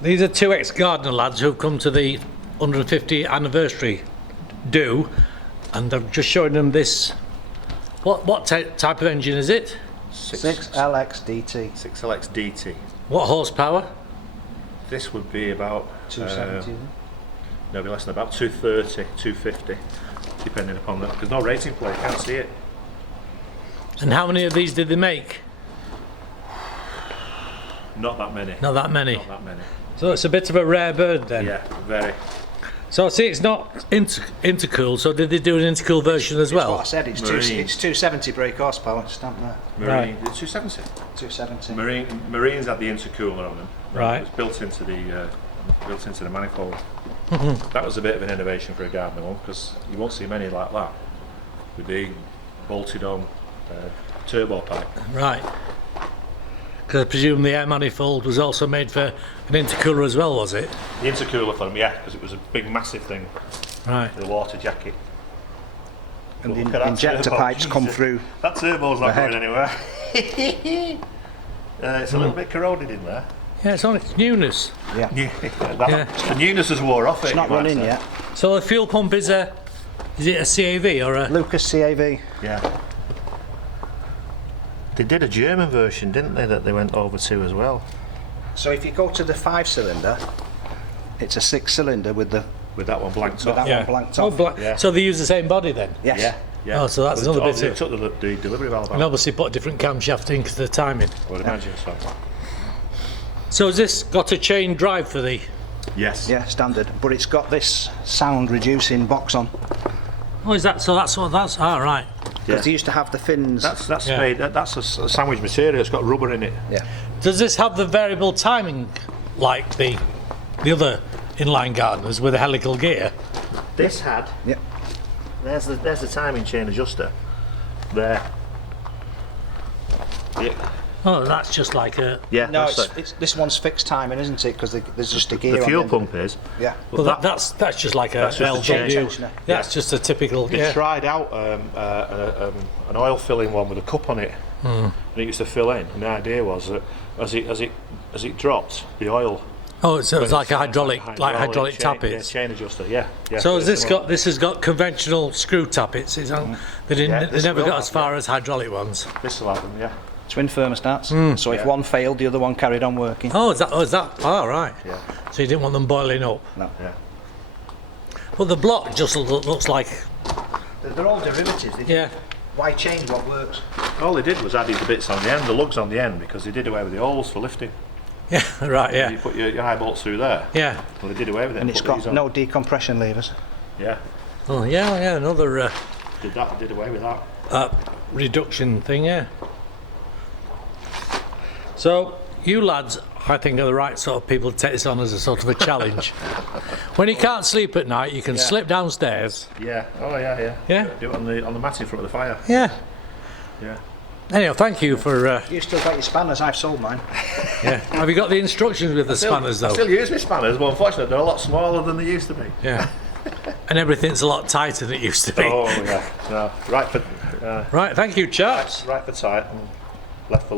These are two ex-Gardner lads who've come to the 150th anniversary do, and I'm just showing them this. What type of engine is it? 6LX DT. 6LX DT. What horsepower? This would be about 270. no, be less than about 230, 250, depending upon that. There's no rating plate, you can't see it. And how many of these did they make? Not that many. Not that many. Not that many. So it's a bit of a rare bird then. Yeah, very. So I see it's not intercooled, so did they do an intercooled version as well? What I said, it's 270 brake horsepower, stamped there. Marine, Right. 270. 270. Marines had the intercooler on them. Right. It was built into the manifold. That was a bit of an innovation for a Gardner one, because you won't see many like that with the bolted on turbo pipe. Right. Because I presume the air manifold was also made for an intercooler as well, was it? The intercooler for them, yeah, because it was a big, massive thing. Right. The water jacket. And Look the at that injector turbo, pipes come Jesus. through. That turbo's not the going anywhere. It's a little bit corroded in there. Yeah, it's on its newness. Yeah. The newness has wore off. It's not running yet. So the fuel pump is a CAV or a? Lucas CAV. Yeah. They did a German version, didn't they, that they went over to as well? So if you go to the 5-cylinder, it's a 6-cylinder with the With that one blanked with off. that one blanked off. Yeah. So they use the same body then? Yes. Yeah. Yeah. Oh, so that's Well, another they bit of- took the delivery valve And out. obviously put a different camshaft in because of the timing. I would imagine so. So has this got a chain drive for the? Yes. Yeah, standard. But it's got this sound reducing box on. Oh, is that so? That's what that's. Ah, right. Because they used to have the fins. That's Yeah. made. That's a sandwich material. It's got rubber in it. Yeah. Does this have the variable timing like the other inline Gardners with a helical gear? This had. Yeah. There's the timing chain adjuster. There. Yeah. Oh, that's just like a. Yeah. No, that's it's this one's fixed timing, isn't it? Because there's just a gear the fuel on pump is. Yeah. Well, that's just like a That's just a LW. chain. That's just a typical. They Yeah. tried out an oil filling one with a cup on it, and it used to fill in. And the idea was that as it dropped, the oil. Oh, so it's like a hydraulic chain, tappets. chain adjuster. Yeah. So has this has got conventional screw tappets? They never got as far as hydraulic ones. This will have them. Yeah. Twin thermostats. So if Yeah. one failed, the other one carried on working. Oh, is that? Oh, right. Yeah. So you didn't want them boiling up. No. Yeah. But the block just looks like. They're all derivatives. Yeah. Why change what works? All they did was added the bits on the end, the lugs on the end, because they did away with the holes for lifting. Yeah. Right. You Yeah. put your high bolts through there. Yeah. Well, they did away with it. And and it's put these got on. no decompression levers. Yeah. Oh, yeah. Another Did away with that. reduction thing. Yeah. So you lads, I think, are the right sort of people to take this on as a sort of a challenge. When you can't sleep at night, you can slip downstairs. Yeah. Oh yeah, yeah. Yeah. Do it on the mat in front of the fire. Yeah. Yeah. Anyhow, thank you for. You still got your spanners, I've sold mine. Yeah. Have you got the instructions with the spanners I though? still use my spanners, but unfortunately they're a lot smaller than they used to be. Yeah. And everything's a lot tighter than it used to be. Oh yeah. No. Right for Right. Thank you, chaps. right for tight and left for